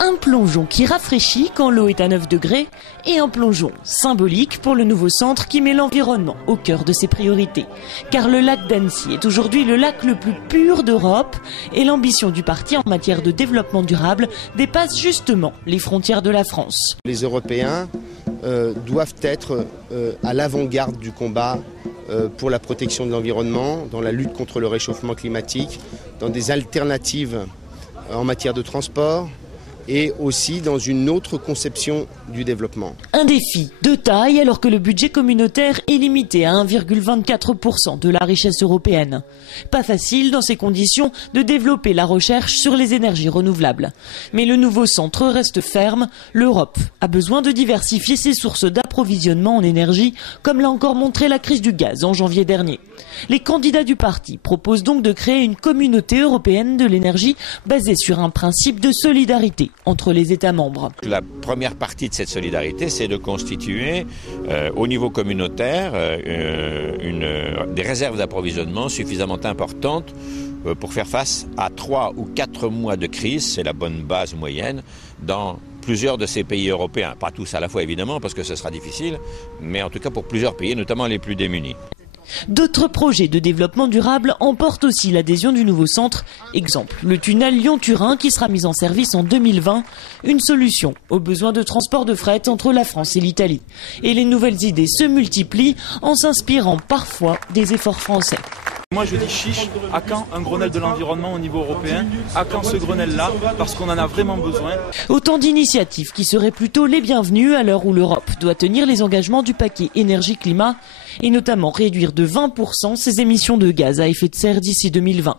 Un plongeon qui rafraîchit quand l'eau est à 9 degrés et un plongeon symbolique pour le nouveau centre qui met l'environnement au cœur de ses priorités. Car le lac d'Annecy est aujourd'hui le lac le plus pur d'Europe et l'ambition du parti en matière de développement durable dépasse justement les frontières de la France. Les Européens doivent être à l'avant-garde du combat pour la protection de l'environnement, dans la lutte contre le réchauffement climatique, dans des alternatives en matière de transport, et aussi dans une autre conception du développement. Un défi de taille alors que le budget communautaire est limité à 1,24% de la richesse européenne. Pas facile dans ces conditions de développer la recherche sur les énergies renouvelables. Mais le nouveau centre reste ferme. L'Europe a besoin de diversifier ses sources d'approvisionnement en énergie, comme l'a encore montré la crise du gaz en janvier dernier. Les candidats du parti proposent donc de créer une communauté européenne de l'énergie basée sur un principe de solidarité entre les États membres. La première partie de cette solidarité, c'est de constituer au niveau communautaire des réserves d'approvisionnement suffisamment importantes pour faire face à 3 ou 4 mois de crise, c'est la bonne base moyenne, dans plusieurs de ces pays européens. Pas tous à la fois évidemment, parce que ce sera difficile, mais en tout cas pour plusieurs pays, notamment les plus démunis. D'autres projets de développement durable emportent aussi l'adhésion du nouveau centre. Exemple, le tunnel Lyon-Turin qui sera mis en service en 2020, une solution aux besoins de transport de fret entre la France et l'Italie. Et les nouvelles idées se multiplient en s'inspirant parfois des efforts français. Moi je dis chiche, à quand un Grenelle de l'environnement au niveau européen? À quand ce Grenelle-là? Parce qu'on en a vraiment besoin. Autant d'initiatives qui seraient plutôt les bienvenues à l'heure où l'Europe doit tenir les engagements du paquet énergie-climat et notamment réduire de 20% ses émissions de gaz à effet de serre d'ici 2020.